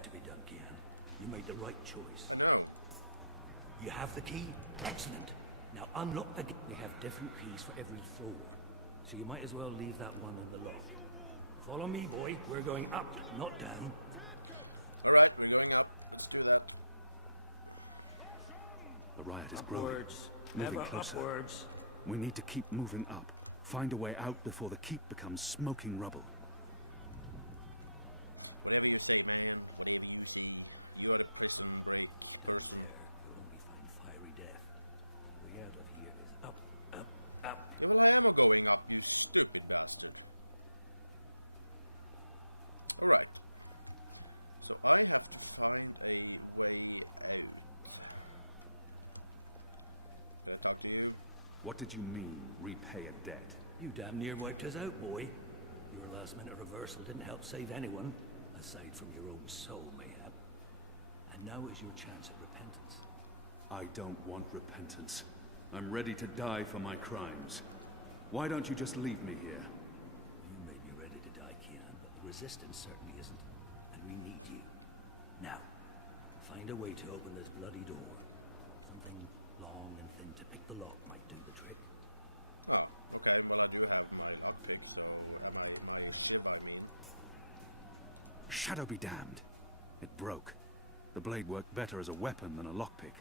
had to be done, Kian. You made the right choice. You have the key? Excellent. Now unlock the gate. They have different keys for every floor, so you might as well leave that one in the lock. Follow me, boy. We're going up, not down. The riot is growing. Upwards. Moving Ever closer. upwards. We need to keep moving up. Find a way out before the keep becomes smoking rubble. Down there, you'll only find fiery death. The way out of here is up, up, up. What did you mean, repay a debt? You damn near wiped us out, boy. Your last-minute reversal didn't help save anyone, aside from your own soul, mayhap. And now is your chance at repentance. I don't want repentance. I'm ready to die for my crimes. Why don't you just leave me here? You may be ready to die, Kian, but the Resistance certainly isn't. And we need you. Now, find a way to open this bloody door. Something long and thin to pick the lock might do the trick. Shadow be damned. It broke. The blade worked better as a weapon than a lockpick.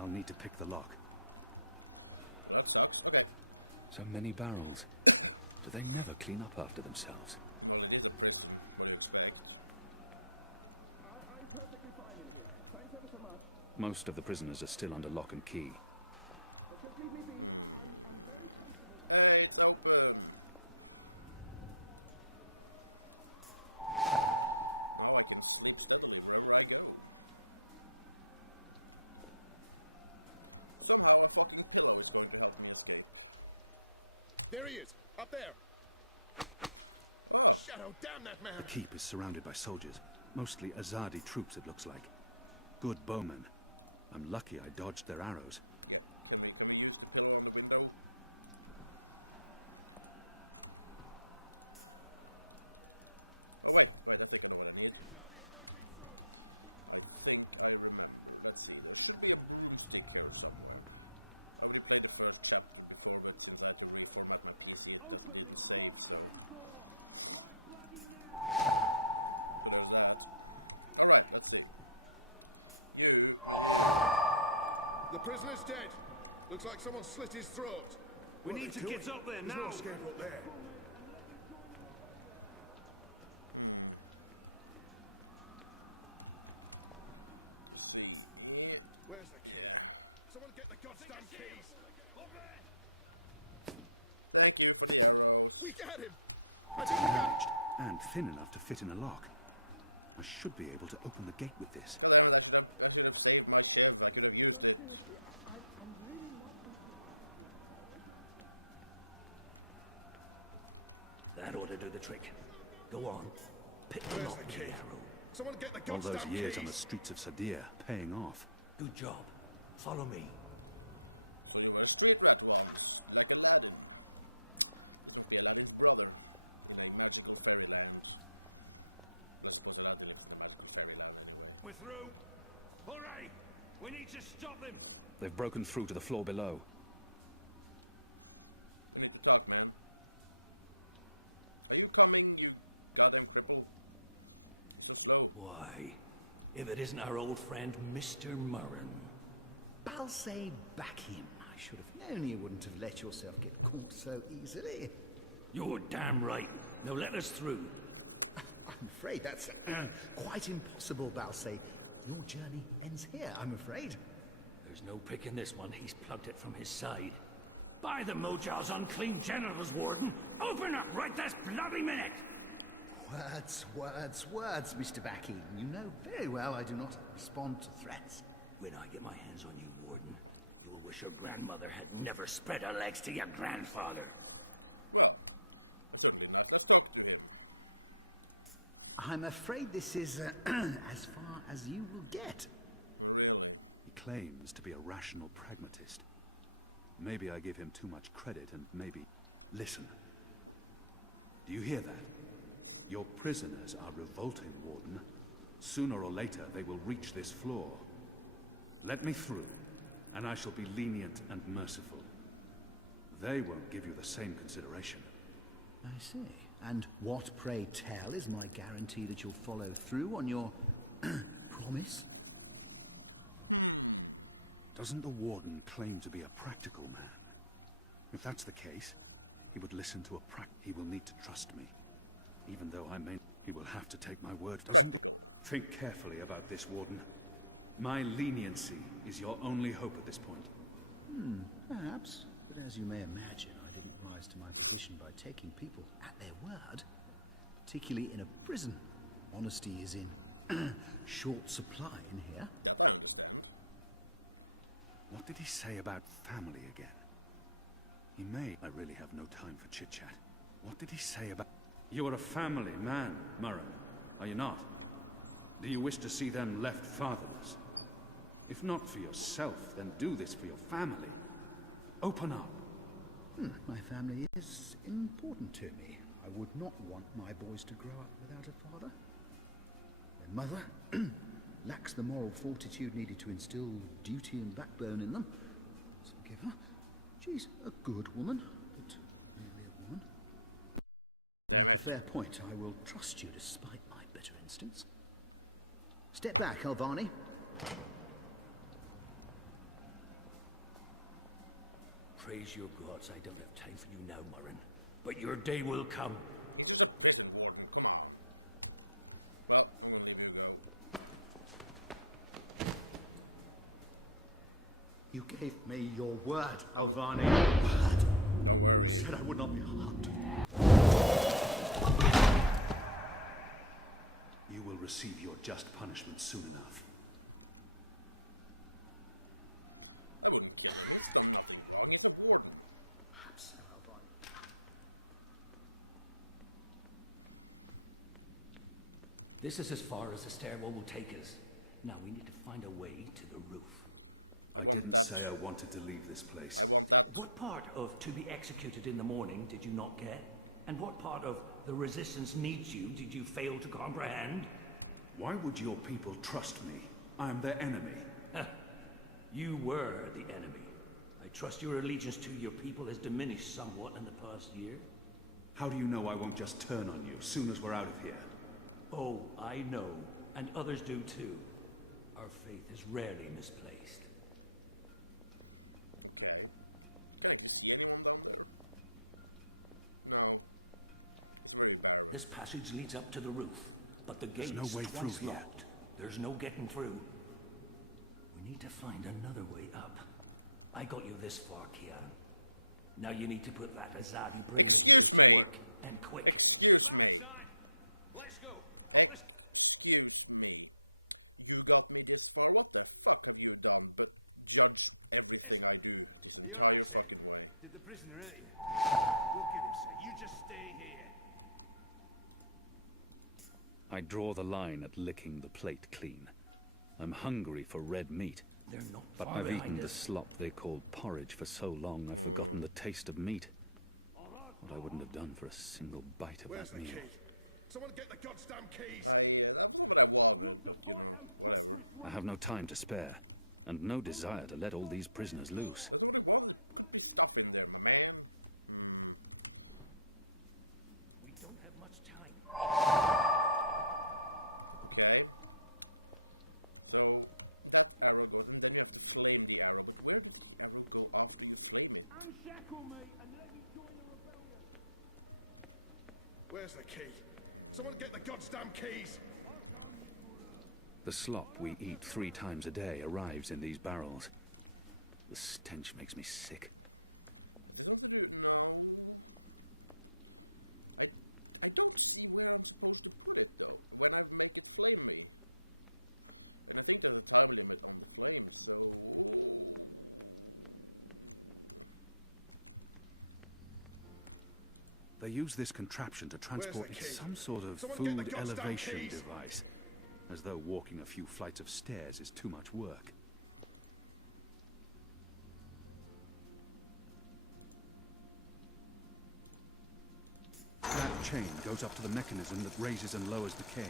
I'll need to pick the lock. So many barrels. Do they never clean up after themselves? I'm perfectly fine in here. Thanks ever so much. Most of the prisoners are still under lock and key. But just leave me be. I'm very comfortable. There he is, up there. Shadow, damn that man! The keep is surrounded by soldiers. Mostly Azadi troops, it looks like. Good bowmen. I'm lucky I dodged their arrows. The prisoner's dead. Looks like someone slit his throat. We need to get up there now! There's no escape up there. Where's the key? Someone get the goddamn keys! We got him! I think we got him! Managed, and thin enough to fit in a lock. I should be able to open the gate with this. That ought to do the trick. Go on. Pick the Where's lock the with key? the arrow. Someone get the All goddamn those years on the keys! streets of Sadir, paying off. Good job. Follow me. We're through! Hooray! We need to stop them! They've broken through to the floor below. Why, if it isn't our old friend, Mr. Murren. Balsay, back him. I should have known you wouldn't have let yourself get caught so easily. You're damn right. Now let us through. I'm afraid that's quite impossible, Balsay. Your journey ends here, I'm afraid. There's no picking this one. He's plugged it from his side. By the Mojal's unclean genitals, Warden! Open up right this bloody minute! Words, words, words, Mr. Backeen. You know very well I do not respond to threats. When I get my hands on you, Warden, you'll wish your grandmother had never spread her legs to your grandfather. I'm afraid this is as far as you will get. He claims to be a rational pragmatist. Maybe I give him too much credit and maybe... Listen. Do you hear that? Your prisoners are revolting, Warden. Sooner or later, they will reach this floor. Let me through, and I shall be lenient and merciful. They won't give you the same consideration. I see. And what, pray tell, is my guarantee that you'll follow through on your promise? Doesn't the Warden claim to be a practical man? If that's the case, he would listen to he will need to trust me. Even though I may... He will have to take my word, doesn't the... Think carefully about this, Warden. My leniency is your only hope at this point. Perhaps. But as you may imagine, I didn't rise to my position by taking people at their word. Particularly in a prison. Honesty is in short supply in here. What did he say about family again? He may... I really have no time for chit-chat. What did he say about... You are a family man, Murren, are you not? Do you wish to see them left fatherless? If not for yourself, then do this for your family. Open up. My family is important to me. I would not want my boys to grow up without a father. Their mother lacks the moral fortitude needed to instill duty and backbone in them. So forgive her. She's a good woman, but merely a woman. Make a fair point. I will trust you despite my better instincts. Step back, Alvani. Praise your gods, I don't have time for you now, Murren. But your day will come. You gave me your word, Alvani. Word. You said I would not be harmed. You will receive your just punishment soon enough. Perhaps, Alvani. This is as far as the stairwell will take us. Now we need to find a way to the roof. I didn't say I wanted to leave this place. What part of to be executed in the morning did you not get? And what part of the resistance needs you did you fail to comprehend? Why would your people trust me? I am their enemy. You were the enemy. I trust your allegiance to your people has diminished somewhat in the past year. How do you know I won't just turn on you soon as we're out of here? Oh, I know. And others do too. Our faith is rarely misplaced. This passage leads up to the roof, but the gate's no way twice through here. locked. There's no getting through. We need to find another way up. I got you this far, Kian. Now you need to put that Azadi bringer of yours to work, and quick. Outside! Let's go! Up this... Yes. You're right, sir. Did the prisoner hurt you? We'll get him, sir. You just stay here. I draw the line at licking the plate clean. I'm hungry for red meat, They're not but far I've eaten behind the us. slop they call porridge for so long I've forgotten the taste of meat. What I wouldn't have done for a single bite of Where's that the meal. key? Someone get the goddamn keys! I have no time to spare, and no desire to let all these prisoners loose. We don't have much time. Unshackle me and let me join the rebellion. Where's the key? Someone get the goddamn keys! The slop we eat 3 times a day arrives in these barrels. The stench makes me sick. They use this contraption to transport the it's key? some sort of Someone get the food goddamn elevation keys! device. As though walking a few flights of stairs is too much work. That chain goes up to the mechanism that raises and lowers the cage.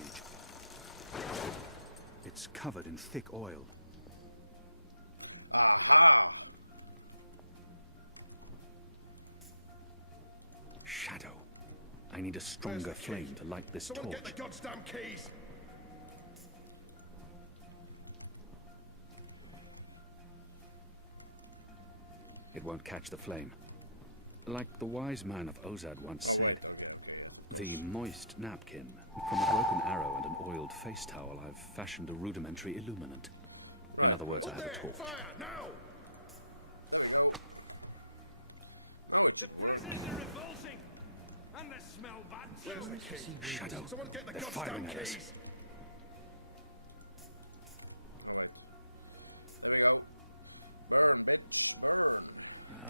It's covered in thick oil. Shadow. I need a stronger flame to light this Someone torch. get the goddamn keys! It won't catch the flame. Like the wise man of Ozad once said, the moist napkin. From a broken arrow and an oiled face towel, I've fashioned a rudimentary illuminant. In other words, I have a torch. Fire, now! The prisoners are revolting! And they smell bad too! Where's the key? Shadow. Someone get the They're goddamn firing at us. keys!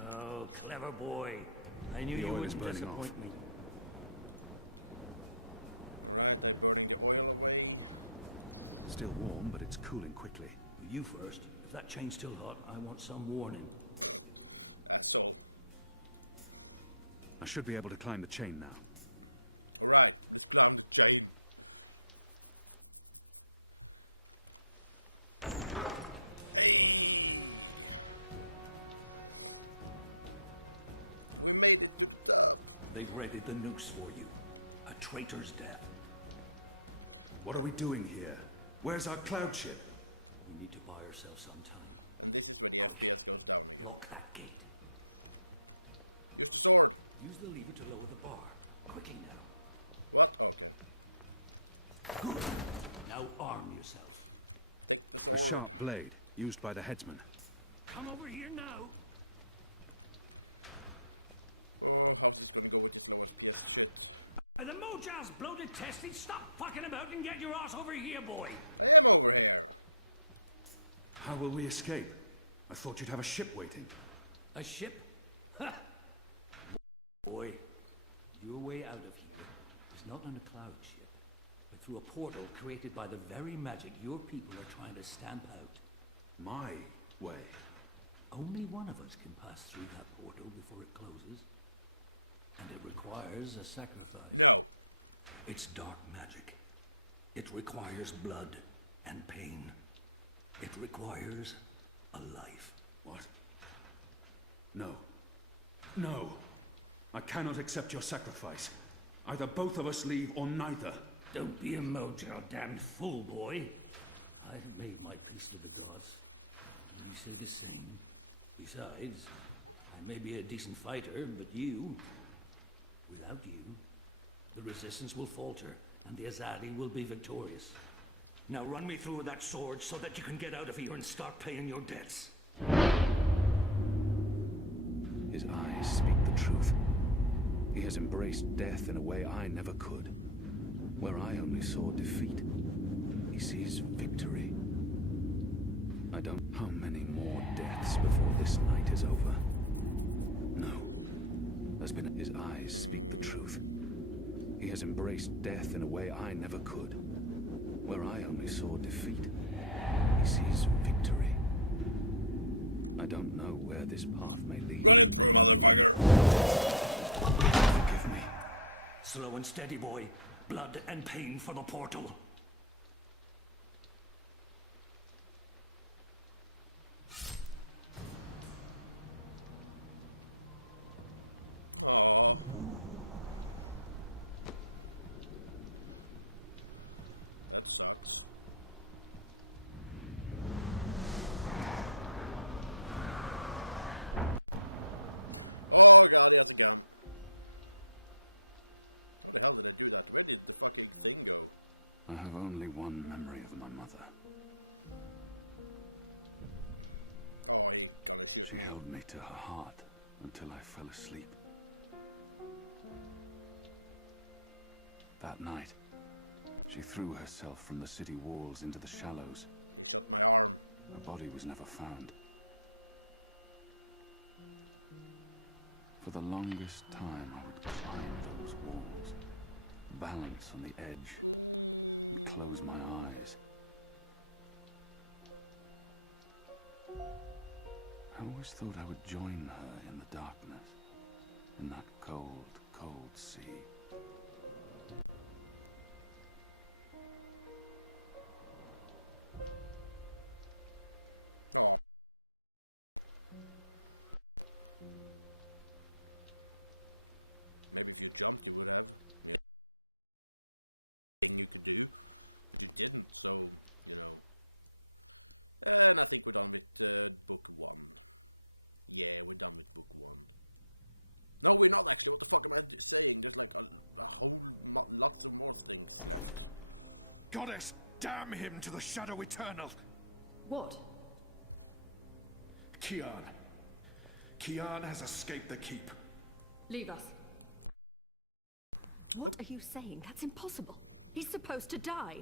Oh, clever boy. I knew The you oil is wouldn't burning disappoint off. me. Still warm, but it's cooling quickly. You first. If that chain's still hot, I want some warning. I should be able to climb the chain now. They've readied the noose for you. A traitor's death. What are we doing here? Where's our cloud ship? We need to buy ourselves some time. Quick. Lock that gate. Use the lever to lower the bar. Quickly now. Good. Now arm yourself. A sharp blade, used by the headsman. Come over here now. Are the Mojal's bloated testes? Stop fucking about and get your ass over here, boy. How will we escape? I thought you'd have a ship waiting. A ship? Ha! Boy, your way out of here is not on a cloud ship, but through a portal created by the very magic your people are trying to stamp out. My way. Only one of us can pass through that portal before it closes. And it requires a sacrifice. It's dark magic. It requires blood and pain. It requires a life. What? No. No. I cannot accept your sacrifice. Either both of us leave or neither. Don't be a Mojal damned fool, boy. I have made my peace with the gods. And you say the same. Besides, I may be a decent fighter, but you... Without you, the resistance will falter, and the Azadi will be victorious. Now run me through with that sword so that you can get out of here and start paying your debts. His eyes speak the truth. He has embraced death in a way I never could. Where I only saw defeat, he sees victory. I don't... How many more deaths before this night is over? No. There's been... His eyes speak the truth. He has embraced death in a way I never could. Where I only saw defeat, he sees victory. I don't know where this path may lead. Forgive me. Slow and steady, boy. Blood and pain for the portal. I have only one memory of my mother. She held me to her heart until I fell asleep. That night, she threw herself from the city walls into the shallows. Her body was never found. For the longest time, I would climb those walls, balance on the edge, and close my eyes. I always thought I would join her in the darkness, in that cold, cold sea. goddess! Damn him to the Shadow Eternal! What? Kian. Kian has escaped the keep. Leave us. What are you saying? That's impossible. He's supposed to die.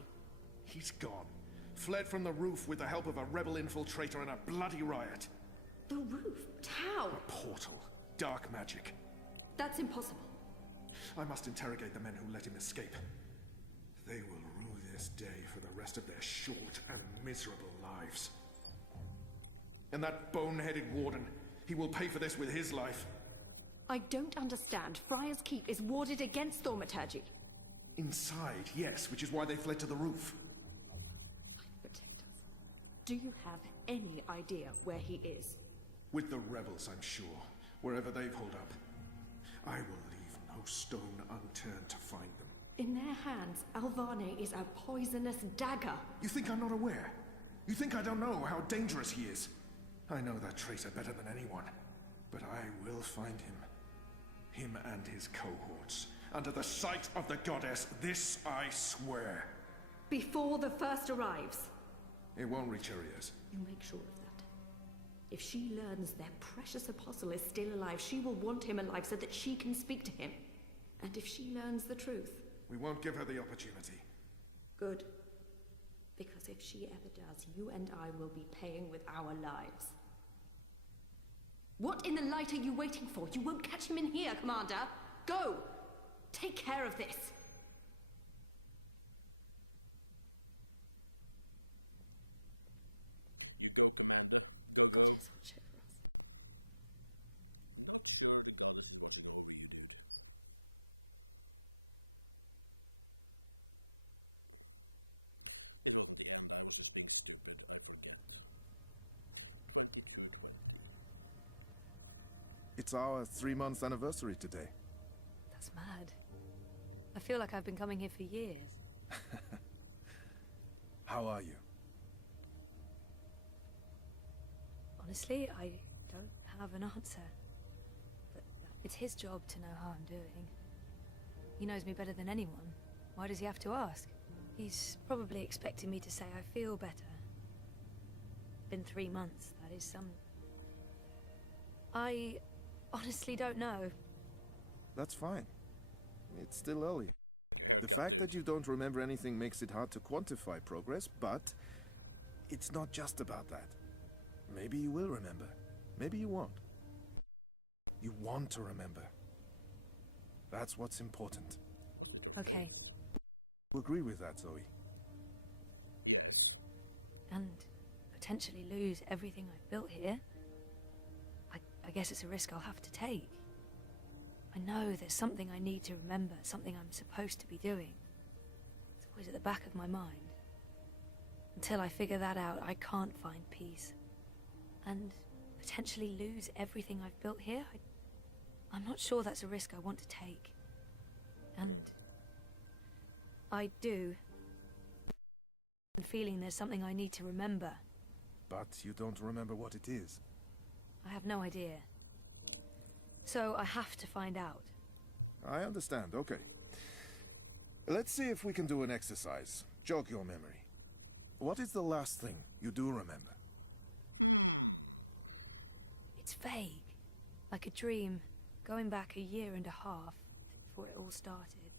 He's gone. Fled from the roof with the help of a rebel infiltrator in a bloody riot. The roof? How? A portal. Dark magic. That's impossible. I must interrogate the men who let him escape. They will rue this day for the rest of their short and miserable lives. And that bone-headed warden, he will pay for this with his life. I don't understand. Friar's Keep is warded against thaumaturgy. Inside, yes, which is why they fled to the roof. Protect us. Do you have any idea where he is? With the rebels, I'm sure. Wherever they've holed up. I will leave no stone unturned to find them. In their hands, Alvane is a poisonous dagger. You think I'm not aware? You think I don't know how dangerous he is? I know that traitor better than anyone. But I will find him. Him and his cohorts. Under the sight of the goddess, this I swear. Before the first arrives. It won't reach her ears. You make sure of that. If she learns their precious apostle is still alive, she will want him alive so that she can speak to him. And if she learns the truth... We won't give her the opportunity. Good. Because if she ever does, you and I will be paying with our lives. What in the light are you waiting for? You won't catch him in here, Commander. Go! Take care of this. Goddess, watch over us. It's our 3-month anniversary today. That's mad. I feel like I've been coming here for years. How are you? Honestly, I don't have an answer. But it's his job to know how I'm doing. He knows me better than anyone. Why does he have to ask? He's probably expecting me to say I feel better. Been 3 months, that is some... I honestly don't know. That's fine. It's still early. The fact that you don't remember anything makes it hard to quantify progress, but it's not just about that. Maybe you will remember. Maybe you won't. You want to remember. That's what's important. Okay. You agree with that, Zoe? And potentially lose everything I've built here. I guess it's a risk I'll have to take. I know there's something I need to remember, something I'm supposed to be doing. It's always at the back of my mind. Until I figure that out, I can't find peace. And potentially lose everything I've built here? I'm not sure that's a risk I want to take. And I do. I'm feeling there's something I need to remember. But you don't remember what it is. I have no idea. So I have to find out. I understand, okay. Let's see if we can do an exercise. Jog your memory. What is the last thing you do remember? It's vague. Like a dream, going back 1.5 years before it all started.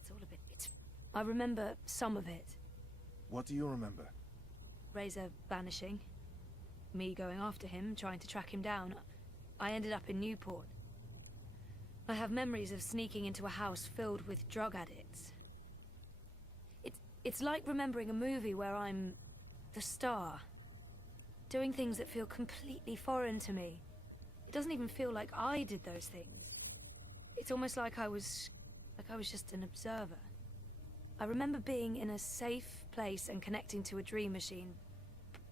It's all a bit... I remember some of it. What do you remember? Razor vanishing. Me going after him, trying to track him down. I ended up in Newport. I have memories of sneaking into a house filled with drug addicts. It's like remembering a movie where I'm the star. Doing things that feel completely foreign to me. It doesn't even feel like I did those things. It's almost like I was just an observer. I remember being in a safe place and connecting to a dream machine,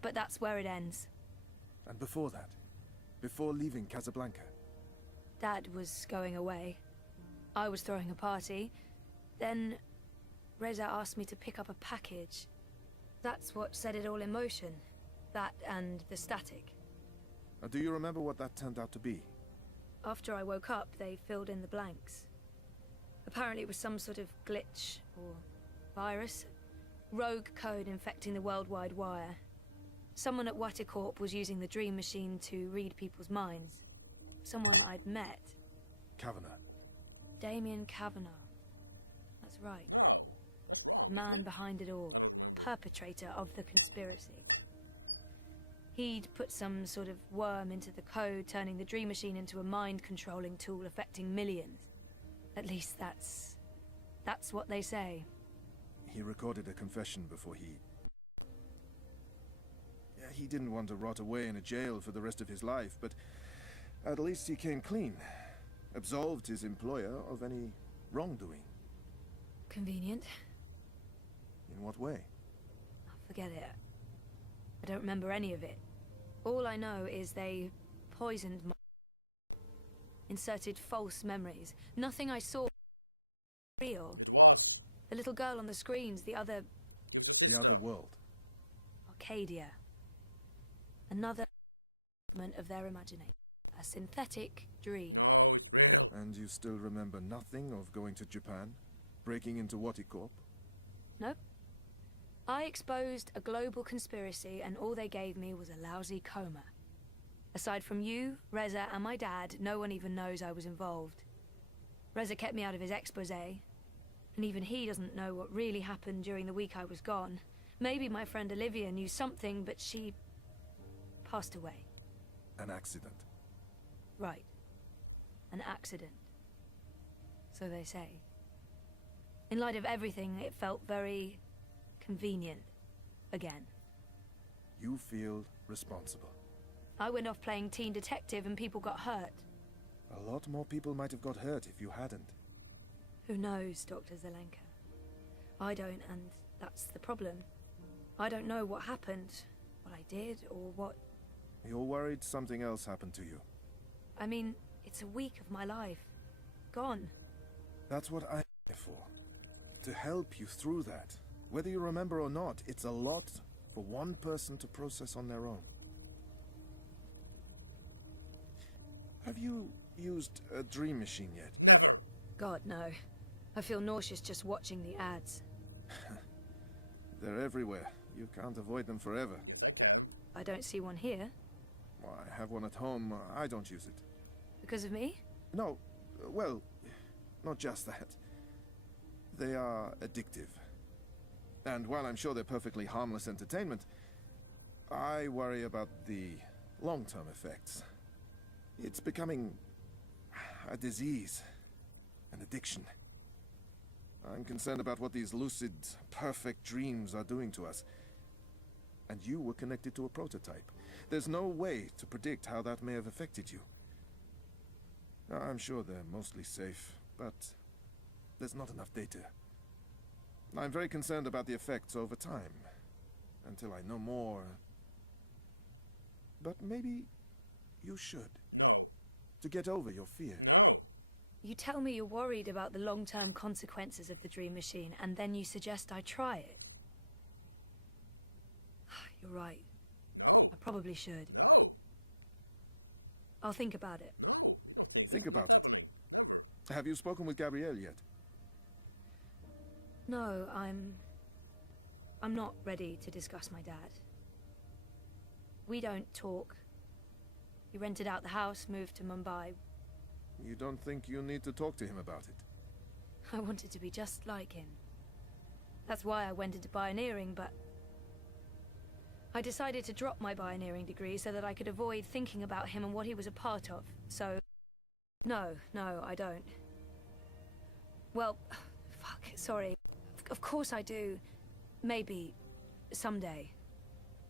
but that's where it ends. And before that? Before leaving Casablanca? Dad was going away. I was throwing a party. Then Reza asked me to pick up a package. That's what set it all in motion. That and the static. Do you remember what that turned out to be? After I woke up, they filled in the blanks. Apparently it was some sort of glitch, or Virus. Rogue code infecting the worldwide wire. Someone at Waticorp was using the Dream Machine to read people's minds. Someone I'd met. Kavanagh. Damien Kavanagh. That's right. The man behind it all. The perpetrator of the conspiracy. He'd put some sort of worm into the code, turning the Dream Machine into a mind-controlling tool affecting millions. At least that's what they say. He recorded a confession before he... Yeah, he didn't want to rot away in a jail for the rest of his life, but at least he came clean. Absolved his employer of any wrongdoing. Convenient. In what way? Forget it. I don't remember any of it. All I know is they poisoned my... inserted false memories. Nothing I saw was real. The little girl on the screens, the other... The other world. Arcadia. Another element of their imagination. A synthetic dream. And you still remember nothing of going to Japan? Breaking into Waticorp? Nope. I exposed a global conspiracy and all they gave me was a lousy coma. Aside from you, Reza, and my dad, no one even knows I was involved. Reza kept me out of his exposé, and even he doesn't know what really happened during the week I was gone. Maybe my friend Olivia knew something, but she... passed away. An accident. Right. An accident. So they say. In light of everything, it felt very... convenient. Again. You feel responsible. I went off playing teen detective and people got hurt. A lot more people might have got hurt if you hadn't. Who knows, Dr. Zelenka? I don't, and that's the problem. I don't know what happened, what I did, or what... You're worried something else happened to you. I mean, it's a week of my life. Gone. That's what I'm here for. To help you through that. Whether you remember or not, it's a lot for one person to process on their own. Have you used a dream machine yet? God, no. I feel nauseous just watching the ads. They're everywhere. You can't avoid them forever. I don't see one here. Well, I have one at home. I don't use it. Because of me? No. Well, not just that. They are addictive. And while I'm sure they're perfectly harmless entertainment, I worry about the long-term effects. It's becoming a disease, an addiction. I'm concerned about what these lucid, perfect dreams are doing to us. And you were connected to a prototype. There's no way to predict how that may have affected you. I'm sure they're mostly safe, but there's not enough data. I'm very concerned about the effects over time, until I know more. But maybe you should, to get over your fear. You tell me you're worried about the long-term consequences of the dream machine, and then you suggest I try it. You're right. I probably should. I'll think about it. Think about it. Have you spoken with Gabrielle yet? No, I'm not ready to discuss my dad. We don't talk. He rented out the house, moved to Mumbai. You don't think you need to talk to him about it? I wanted to be just like him. That's why I went into pioneering, but... I decided to drop my pioneering degree so that I could avoid thinking about him and what he was a part of, so... No, I don't. Well, fuck, sorry. Of course I do. Maybe. Someday.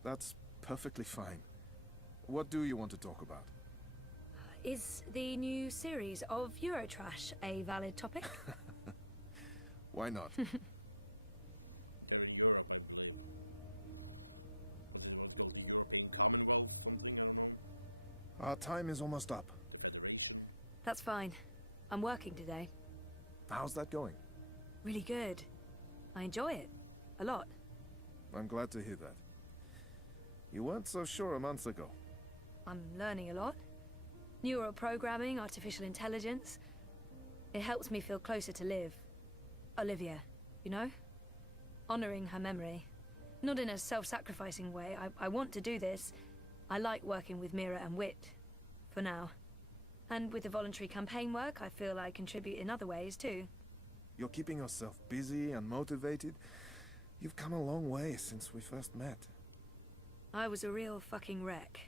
That's perfectly fine. What do you want to talk about? Is the new series of Eurotrash a valid topic? Why not? Our time is almost up. That's fine. I'm working today. How's that going? Really good. I enjoy it. A lot. I'm glad to hear that. You weren't so sure a month ago. I'm learning a lot. Neural programming, artificial intelligence. It helps me feel closer to Liv. Olivia, you know? Honoring her memory. Not in a self-sacrificing way. I want to do this. I like working with Mira and Wit. For now. And with the voluntary campaign work, I feel I contribute in other ways, too. You're keeping yourself busy and motivated. You've come a long way since we first met. I was a real fucking wreck.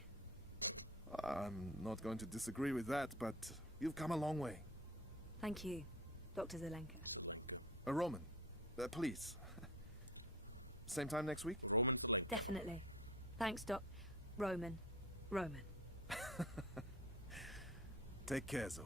I'm not going to disagree with that, but you've come a long way. Thank you, Dr. Zelenka. Roman, please. Same time next week? Definitely. Thanks, Roman. Take care, Zoe.